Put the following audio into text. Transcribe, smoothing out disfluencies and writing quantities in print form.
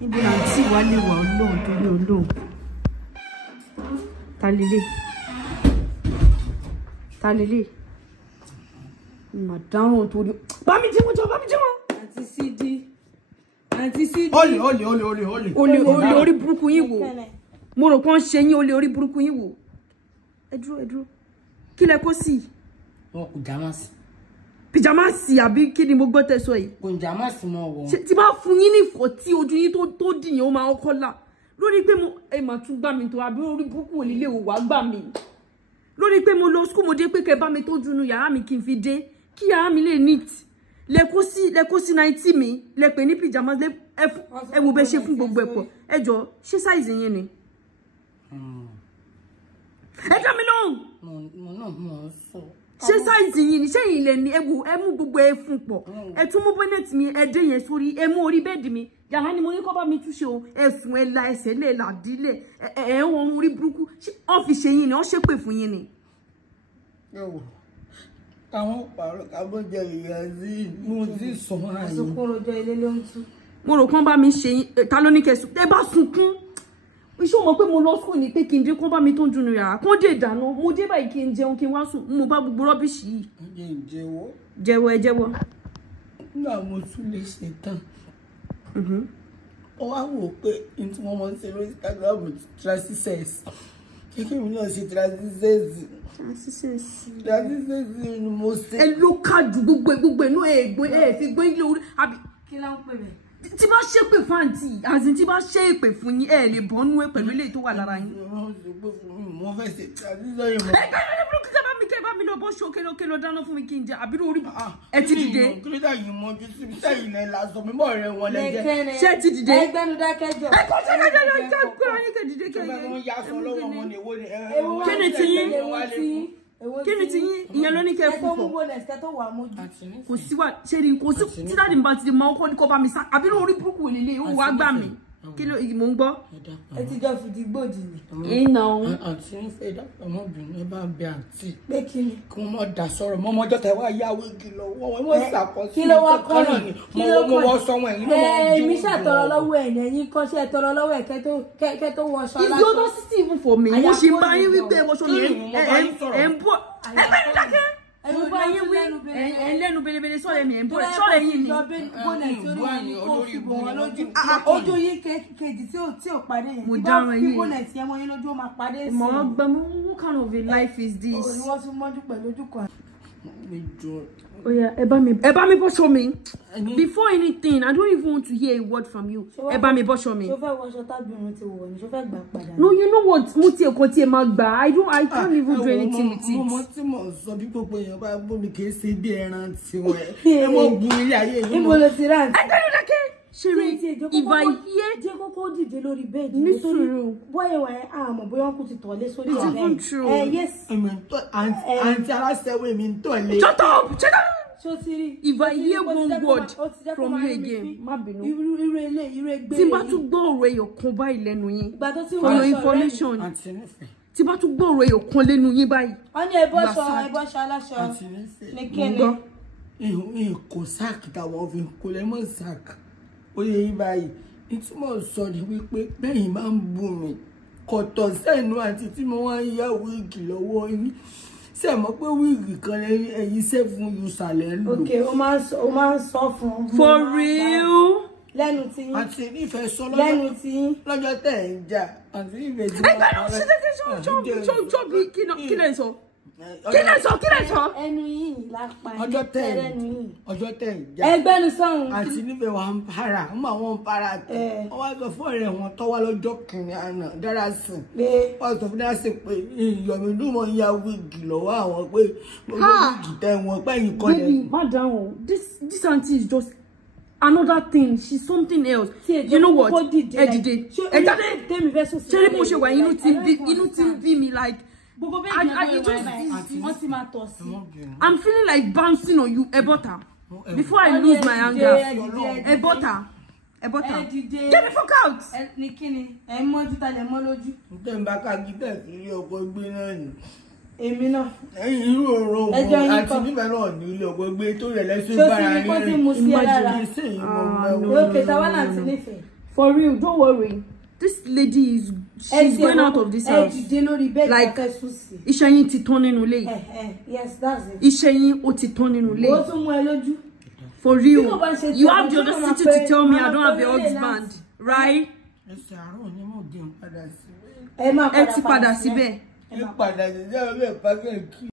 Ibo àǹtí wa lè wà Ọlọ́run torí Ọlọ́run. Ta lélẹ̀. Madam torí. Bá mi jí wọn. Àǹtí SIDI. Ole orí burúkú yín wò. Mo rò pé ń ṣe yín ole orí burúkú yín wò. Ẹ dúró. Kí lẹ kó sí? Wọn pyjamas. Pyjamas àbí kí ni mo gbọ́ tẹ́ sọ yìí? Pyjamas mo wọ̀. Ṣé tí bá fún yín ní fo tí ojú yín tó dìyàn ó máa kola. Lórí pé mo máa tún gbà mí tó àbí orí burúkú olile o wá gbà mí. Lórí pé mo lọ school mo dé pé kẹ́ bá mi tó junu yàrá mi kí n fi dé. Kí yàrá mi lè neat. Lẹ kó sí 90 mi, lẹ pè ní pyjamas lẹ ẹ wo bẹ ṣe fún gbogbo ẹ̀pọ̀. Ẹ jọ̀ọ́, ṣé size yín ni? Ẹ dá mi lóhùn. Mo sọ. Ṣé size yín ni ṣé yín lẹ ní ẹ mú gbogbo ẹ fún pọ̀. Ẹ tún mú bonnet mi ẹ dé yẹn sórí ẹ mú orí bed mi. Yàrá ni mo ní kó bá mi túṣe o. Ẹ sùn ẹ la ẹsẹ̀ lé la dílé. Ẹ wọ́n orí burúkú. Ó fi ṣe yín ni ó ṣe pé fún yín ni. Yo. Àwọn paro ka bo je ìyá sí mo ti sọ ara yín. Àsùnkún rojo ilé ló ń tú. Mo rò kàn bá mi ṣe yín ta ló ní kẹ́ sùn. Ẹ bá sunkún. Iṣẹ́ mọ̀ pé mo lọ school ni pé kí n dé kó bá mi tó ń junu yàrá. Kó dé dáná. Mo dé báyìí kí n jẹun kí n wá sùn. Mo bá gbogbo rubbish yìí. Jẹ́wọ́. Nígbà mo tún lè ṣe tán. Ó wá wò pé in tí wọ́n mọ̀ ṣe lórí Instagram transitions. Kékeré mi náà ṣe transitions ni mo ṣe. Ẹ ló kájú gbogbo inú ẹ fi gbé ilé orí àbí Kí ló ń pè bẹ́ẹ̀? tí bá ṣépè fáǹtì àti tí bá ṣe èpè fún yín ẹ lè bọ́nú ẹ pẹ̀lú ilé tó wà lára yín. Mo fẹ́ ṣe transition yìí mọ́. Kẹ́ bá mi lọ bọ́ ṣó kélo dáná fún mi kí n jẹ àbí orí ẹ ti dìde. Kí ló dà yìí mọ́ ju síbi sẹ́yìn lẹ́ la sọ mímọ́ rẹ̀ wọn lẹ́jẹ́. Ṣé ti dìde? Ẹgbẹ́nu dákẹ́jọ́. Ẹ kọ́ ṣe dìde kẹ́ kí ni ti yín ìyẹn ló ní kẹ́ fún fún kò sí wà ṣe rí kò sí tí dáàdì mi bá ti máa kọ́ ní kọ́ bá mi sá àbí lórí burúkú lélẹ̀ ó wá gbà mí kí ló mò ń gbọ́. Ẹ ti jọ fìdí gbòdì ni. Ìnà òun. Àǹtí ń fẹ́ dá ọmọbìnrin ẹ bá ń bẹ àǹtí. Pé kí ni? Kí wọ́n mọ̀ dà sọ̀rọ̀ mọ́ ọmọjọ́ tẹ wá yáwó igi lọ́wọ́ wọn wọ́n ṣàkọsí. Kí ló wá kọ́ ni? Mo wọ́ sọ́wọ́ ẹ̀yìn náà. Èmi ṣàtọrọ lọ́wọ́ ẹ̀ ẹ̀yìn kọ́ṣẹ́ tọrọ lọ́wọ́ ẹ̀ kẹ́ tó wọṣọ aláṣọ. Ìjọ tó sì even for me mo ṣe bá yín wípé ẹ wọṣọ mi ẹ ń bọ̀ ẹ bẹ́ẹ̀ ni dákẹ́. Mo bá yín wí ẹ lẹ́nu belebele sọ̀rọ̀ mi ẹ ń bọ̀ sọ̀rọ̀ yín ni. Ojú yín kejì tí ò padé yẹn. Mo dáràn yín. Bọ́nẹ̀tì yẹn mọ́ yín lójú ó máa padé sí. Mo gbọ́ what kind of a life is this? Òní wọ́n tún mọ́jú pẹ̀lú ojú kan. Oh yeah, ẹ bá mi bọ́ṣọ mi. Before anything, I don't even want to hear a word from you. Ẹ bá mi bọ́ṣọ mi. Ṣó fẹ́ wọṣọ tábìrin ti wọ̀ ni, ṣó fẹ́ gbà padà. No, you know what? Mo ti ẹ̀kọ́ tí ẹ máa gbà. I can't even do anything with it. Mo tí mo sọ bí gbogbo èèyàn bá gbọ́ mi kì í ṣe bí ẹran tiwọn. Ẹ mọ̀ bu ilé ayé yìí. Níbo ló ti rà? Ẹ tẹ́lẹ̀ dákẹ́. Ṣeré if I hear jẹ́ kókó dìde lórí bẹ́ẹ̀dì nítorí bóyá wà àmọ́ bóyá wọ́n kú ti tọ̀lé sórí it's even true. Yes. Àǹtí aláṣẹ́wé mi ń tọ̀lé. Shut up! If I hear one word from you again, má bínú. Tí bá tún gbọ́ ọ̀rọ̀ ẹyọ kan báyìí lẹ́nu yín. For your information. Tí bá tún gbọ́ ọ̀rọ̀ ẹyọ kan lẹ́nu yín báyìí. Wọ́n ní ẹbọ́ṣọ aláṣọ. Ní kíni? Kò sáàkì táwọn fi kò lè mọ̀ sáàkì. Ó yẹ yín báyìí. Ìtumọ̀ sọ ni wípé bẹ́yìn máa ń bù mí. Kọ̀tọ̀ sẹ́nu àti tí mo wá ń yá wíìgì lọ́wọ́ yín. Ṣé mọ̀ pé wíìgì kan ẹ̀yin seven usalẹ̀ ń lò. Okay, ó máa ń sọ fún. For real? Lẹ́nu tí yín. Àti nífẹ̀ẹ́ sọ lẹ́nu tí yín. Lọ́jọ́ tẹ̀ ń jà. Àti nífẹ̀ẹ́ tí wọ́n. Ẹgbẹ́ náà ṣe bí kí lè sọ. Kí lè sọ. Ẹnu yìí lápá. Ọjọ́ tẹ̀ ń jà. Ẹgbẹ́ nu sọ̀hún. Àti nífẹ̀ẹ́ wa ń para. Ń bá wọn para tẹ̀. Wọ́n wá sọ fún ọ̀rẹ́ wọn tọ́wá lọ́jọ́ kìnìún àná Dárasìn. Wọ́n sọ fún Dárasìn pé Ìyọ̀mídùnmọ̀ ń ya wíìgì lọ́wọ́ àwọn pé wíìgì tẹ̀ wọ́n pẹ́yìn kọ́ lẹ́nu. Baby, madam, this auntie is just another thing. She's something else. You know what? Edide. Ṣé mo ṣe wà inú ti ń bí mi like. I'm feeling like bouncing on you, Ebota. Before I lose my anger. Ebota. Get the fuck out! Nikini, ẹ mọ́jú ta lẹ mọ́ lójú. Ǹtẹ́ ń bá ká gídẹ̀ sí ilé ọkọ̀ gbé náà ni. Èmi náà. Ẹ̀yin irú ọ̀rọ̀ òun àti níbẹ̀ náà ní ilé ọkọ̀ gbé tó rẹ̀ lẹ́sùn bára rí. Ṣé o ti ní kó tí mo sí ẹ lára? Imagine Lókè táwa náà ti nífẹ̀ẹ́. For real, don't worry. This lady is she's going out of this house. Like iṣẹ́ yín ti tán nínú ilé. Yes, that's it. Iṣẹ́ yín ó ti tán nínú ilé. For real. You have the audacity to tell me I don't have a husband, right? Ẹ ti padà síbẹ̀.